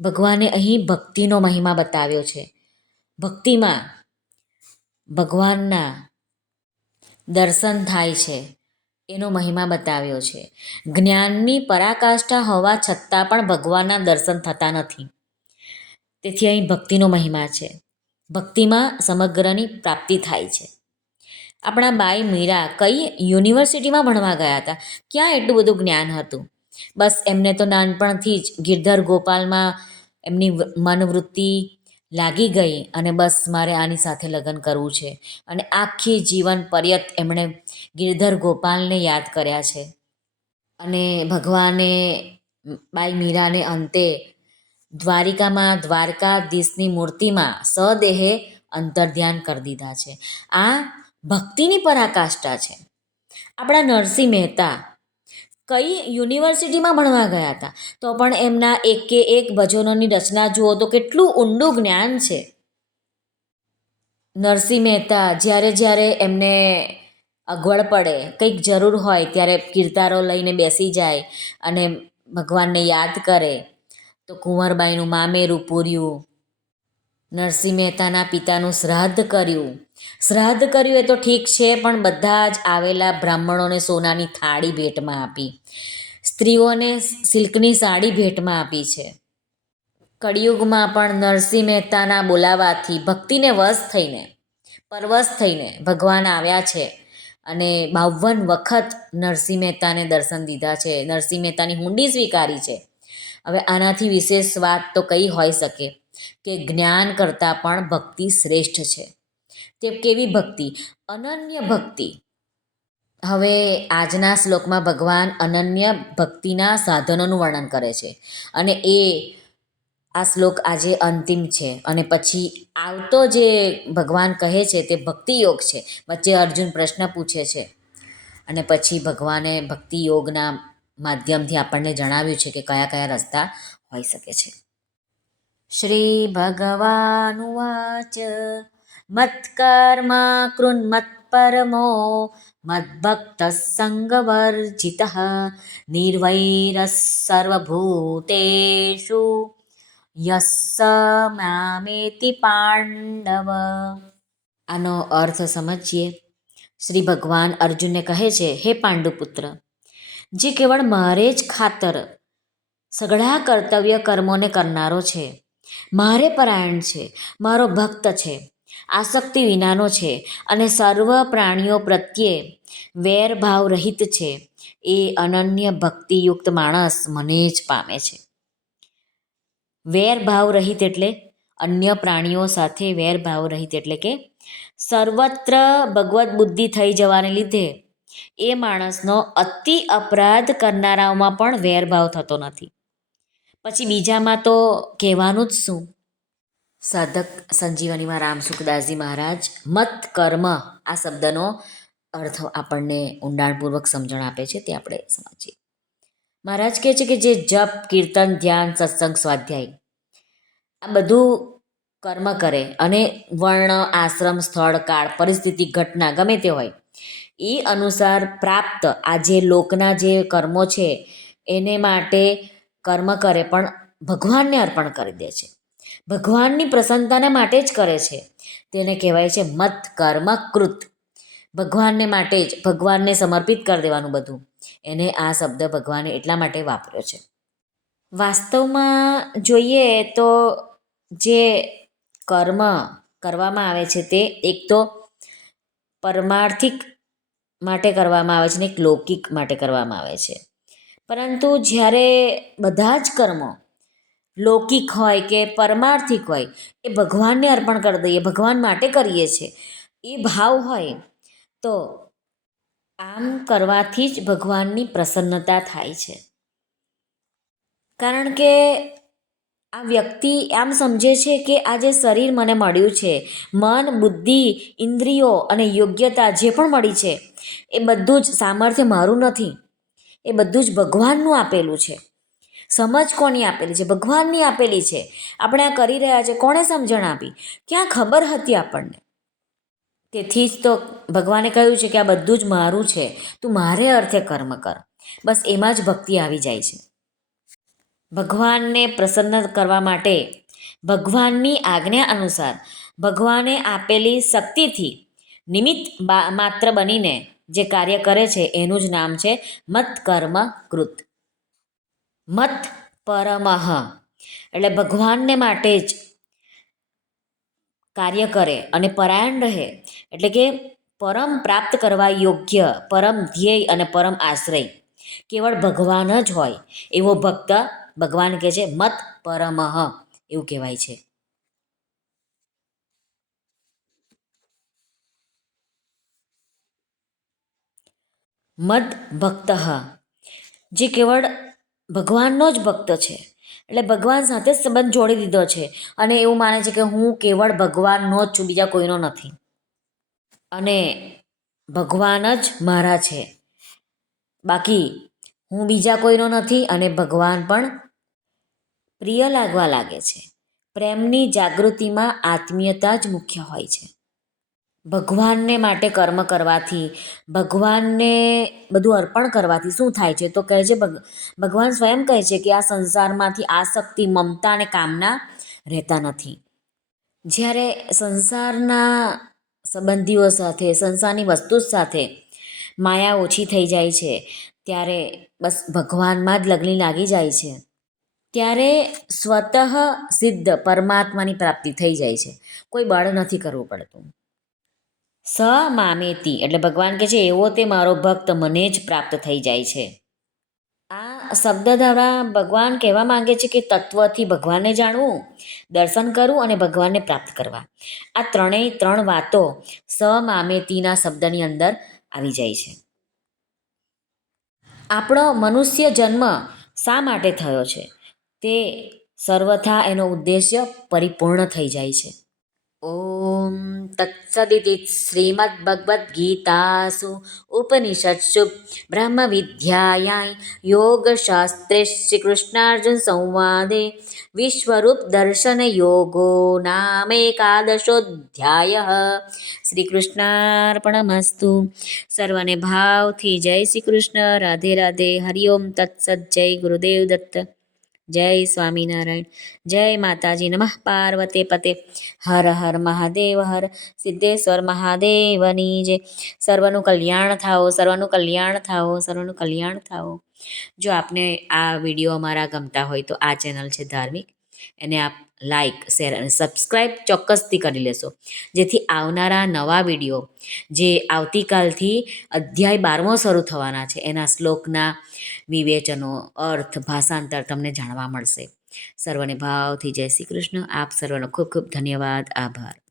ભગવાને અહીં ભક્તિનો મહિમા બતાવ્યો છે. ભક્તિમાં ભગવાનના દર્શન થાય છે, એનો મહિમા બતાવ્યો છે. જ્ઞાનની પરાકાષ્ઠા હોવા છતાં પણ ભગવાનના દર્શન થતા નથી. તેથી અહીં ભક્તિનો મહિમા છે. ભક્તિમાં સમગ્રની પ્રાપ્તિ થાય છે. આપણા બાઈ મીરા કઈ યુનિવર્સિટીમાં ભણવા ગયા હતા? ક્યાં એટલું બધું જ્ઞાન હતું? બસ એમને તો નાનપણથી જ ગિરધર ગોપાલમાં એમની મનવૃત્તિ લાગી ગઈ અને બસ મારે આની સાથે લગ્ન કરવું છે. અને આખી જીવન પર્યત એમણે ગિરધર ગોપાલને યાદ કર્યા છે. અને ભગવાને, બાઈ મીરાને અંતે દ્વારિકામાં દ્વારકાધીશની મૂર્તિમાં સદેહે અંતર્ધ્યાન કરી દીધા છે. આ ભક્તિની પરાકાષ્ઠા છે. આપણા નરસિંહ મહેતા કઈ યુનિવર્સિટીમાં ભણવા ગયા હતા? તો પણ એમના એકે એક ભજનોની રચના જુઓ તો કેટલું ઊંડું જ્ઞાન છે. નરસિંહ મહેતા, જ્યારે જ્યારે એમને અગવડ પડે, કંઈક જરૂર હોય ત્યારે કીર્તારો લઈને બેસી જાય અને ભગવાનને યાદ કરે. તો કુંવરબાઈનું મામેરું પૂર્યું. નરસિંહ મહેતાના પિતાનું શ્રાદ્ધ કર્યું. શ્રાદ્ધ કર્યું એ તો ઠીક છે, પણ બધા જ આવેલા બ્રાહ્મણોને સોનાની થાળી ભેટમાં આપી. સ્ત્રીઓને સિલ્કની સાડી ભેટમાં આપી છે. કળિયુગમાં પણ નરસિંહ મહેતાના બોલાવાથી ભક્તિને વશ થઈને, પરવશ થઈને ભગવાન આવ્યા છે અને બાવન વખત નરસિંહ મહેતાને દર્શન દીધા છે. નરસિંહ મહેતાની હુંડી સ્વીકારી છે. હવે આનાથી વિશેષ વાત તો કઈ હોઈ શકે કે જ્ઞાન કરતાં પણ ભક્તિ શ્રેષ્ઠ છે. તે કેવી ભક્તિ? અનન્ય ભક્તિ. હવે આજના શ્લોકમાં ભગવાન અનન્ય ભક્તિના સાધનોનું વર્ણન કરે છે. અને એ આ શ્લોક આજે અંતિમ છે. અને પછી આવતો જે ભગવાન કહે છે તે ભક્તિ યોગ છે. વચ્ચે અર્જુન પ્રશ્ન પૂછે છે. અને પછી ભગવાને ભક્તિ યોગના માધ્યમથી આપણને જણાવ્યું છે કે કયા કયા રસ્તા હોઈ શકે છે. શ્રી ભગવાનુવાચ મત્કર્મ કૃન્મત્પરમો મદ્ભક્ત સંગવર્જિત નિર્વૈર સર્વભૂતેષુ યસ મામેતિ પાંડવ આનો અર્થ સમજીએ. શ્રી ભગવાન અર્જુનને કહે છે, હે પાંડુપુત્ર, જે કેવળ મારે જ ખાતર સઘળા કર્તવ્ય કર્મોને કરનારો છે. મારે પરાયણ છે. મારો ભક્ત છે. આસક્તિ વિનાનો છે અને સર્વ પ્રાણીઓ પ્રત્યે વેરભાવ રહિત છે. એ અનન્ય ભક્તિયુક્ત માણસ મને જ પામે છે. વેરભાવ રહિત એટલે અન્ય પ્રાણીઓ સાથે વેરભાવ રહિત એટલે કે સર્વત્ર ભગવત બુદ્ધિ થઈ જવાને લીધે એ માણસનો અતિ અપરાધ કરનારાઓમાં પણ વેરભાવ થતો નથી. પછી બીજામાં તો કહેવાનું જ શું? સાધક સંજીવનીમાં રામ સુખદાસજી મહારાજ મત કર્મ આ શબ્દનો અર્થ આપણને ઊંડાણપૂર્વક સમજણ આપે છે, તે આપણે સમજીએ. મહારાજ કહે છે કે જે જપ, કીર્તન, ધ્યાન, સત્સંગ, સ્વાધ્યાય, આ બધું કર્મ કરે અને વર્ણ, આશ્રમ, સ્થળ, કાળ, પરિસ્થિતિ, ઘટના ગમે તે હોય એ અનુસાર પ્રાપ્ત આ જે લોકના જે કર્મો છે, એને માટે કર્મ કરે પણ ભગવાનને અર્પણ કરી દે છે. ભગવાનની પ્રસન્નતાના માટે જ કરે છે. તેને કહેવાય છે મત કર્મ કૃત ભગવાનને માટે જ, ભગવાનને સમર્પિત કરી દેવાનું બધું. એને આ શબ્દ ભગવાને એટલા માટે વાપર્યો છે. વાસ્તવમાં જોઈએ તો જે કર્મ કરવામાં આવે છે તે એક તો પરમાર્થિક માટે કરવામાં આવે છે ને એક લૌકિક માટે કરવામાં આવે છે. પરંતુ જ્યારે બધા જ કર્મો લૌકિક હોય કે પરમાર્થિક હોય, એ ભગવાનને અર્પણ કરી દઈએ, ભગવાન માટે કરીએ છીએ. એ ભાવ હોય તો આમ કરવાથી જ ભગવાનની પ્રસન્નતા થાય છે. કારણ કે આ વ્યક્તિ આમ સમજે છે કે આ જે શરીર મને મળ્યું છે, મન, બુદ્ધિ, ઇન્દ્રિયો અને યોગ્યતા જે પણ મળી છે, એ બધું જ સામર્થ્ય મારું નથી. એ બધું જ ભગવાનનું આપેલું છે. સમજ કોની આપેલી છે? ભગવાનની આપેલી છે. આપણે આ કરી રહ્યા છે. કોણે સમજણ આપી? ક્યાં ખબર હતી આપણને? તેથી જ તો ભગવાને કહ્યું છે કે આ બધું જ મારું છે. તું મારે અર્થે કર્મ કર. બસ એમાં જ ભક્તિ આવી જાય છે. ભગવાનને પ્રસન્ન કરવા માટે ભગવાનની આજ્ઞા અનુસાર ભગવાને આપેલી શક્તિથી નિમિત્ત માત્ર બનીને જે કાર્ય કરે છે એનું જ નામ છે મત કર્મ કૃત મત પરમહ એટલે ભગવાનને માટે જ કાર્ય કરે અને પરાયણ રહે. એટલે કે પરમ પ્રાપ્ત કરવા યોગ્ય, પરમ ધ્યેય અને પરમ આશ્રય. કેવળ ભગવાન જ હોય. એવો ભક્ત ભગવાન કહે છે મત પરમઃ. એવું કહેવાય છે. મદ ભક્ત. જે કેવળ ભગવાનનો જ ભક્ત છે. એટલે ભગવાન સાથે સંબંધ જોડી દીધો છે. અને એવું માને છે કે હું કેવળ ભગવાનનો જ છું, બીજા કોઈનો નથી. અને ભગવાન જ મારા છે. બાકી હું બીજા કોઈનો નથી અને ભગવાન પણ પ્રિય લાગવા લાગે છે. પ્રેમની જાગૃતિમાં આત્મીયતા જ મુખ્ય હોય છે. ભગવાનને માટે કર્મ કરવાથી, ભગવાનને બધું અર્પણ કરવાથી શું થાય છે? તો કહે છે, ભગ, ભગવાન સ્વયં કહે છે કે આ સંસારમાંથી આસક્તિ મમતા અને કામના રહેતા નથી. જ્યારે સંસારના સંબંધીઓ સાથે, સંસારની વસ્તુ સાથે માયા ઓછી થઈ જાય છે, ત્યારે બસ ભગવાનમાં જ લગ્ન લાગી જાય છે, ત્યારે સ્વતઃ સિદ્ધ પરમાત્માની પ્રાપ્તિ થઈ જાય છે. કોઈ બળ નથી કરવું પડતું. સ મામેતી. એટલે ભગવાન કહે છે, એવો તે મારો ભક્ત મને જ પ્રાપ્ત થઈ જાય છે. આ શબ્દ દ્વારા ભગવાન કહેવા માંગે છે કે તત્વથી ભગવાનને જાણવું, દર્શન કરવું અને ભગવાનને પ્રાપ્ત કરવા. આ ત્રણેય ત્રણ વાતો સ મામેતીના શબ્દની અંદર આવી જાય છે. આપણો મનુષ્ય જન્મ શા માટે થયો છે? તે સર્વથા એનો ઉદ્દેશ્ય પરિપૂર્ણ થઈ જાય છે. ઓમ તત્સદિતિ શ્રીમદ્ભગવદ્ગીતાસુ ઉપનિષત્સુ બ્રહ્મવિદ્યાયાય યોગશાસ્ત્રે શ્રીકૃષ્ણાર્જુન સંવાદે વિશ્વરૂપ દર્શન યોગો નામેકાદશોધ્યાય શ્રી કૃષ્ણાર્પણમસ્તુ સર્વને ભાવથી જય શ્રી કૃષ્ણ રાધે રાધે હરિઓમ તત્સત જય ગુરુદેવ દત્ત જય સ્વામિનારાયણ, જય માતાજી નમઃ પાર્વતે પતે. હર હર મહાદેવ, હર સિદ્ધેશ્વર મહાદેવની જય. સર્વનું કલ્યાણ થાઓ, સર્વનું કલ્યાણ થાઓ, સર્વનું કલ્યાણ થાઓ. જો આપને આ વીડિયો અમારા ગમતા હોય તો આ ચેનલ છે ધાર્મિક. એને આપ લાઈક શેર અને સબસ્ક્રાઈબ ચોક્કસથી કરી લેશો. જેથી આવનારા નવા વીડિયો જે આવતીકાલથી અધ્યાય બારમો શરૂ થવાના છે, એના શ્લોકના વિવેચનો, અર્થ, ભાષાંતર તમને જાણવા મળશે. સર્વને ભાવથી જય શ્રી કૃષ્ણ. આપ સર્વનો ખૂબ ખૂબ ધન્યવાદ. આભાર.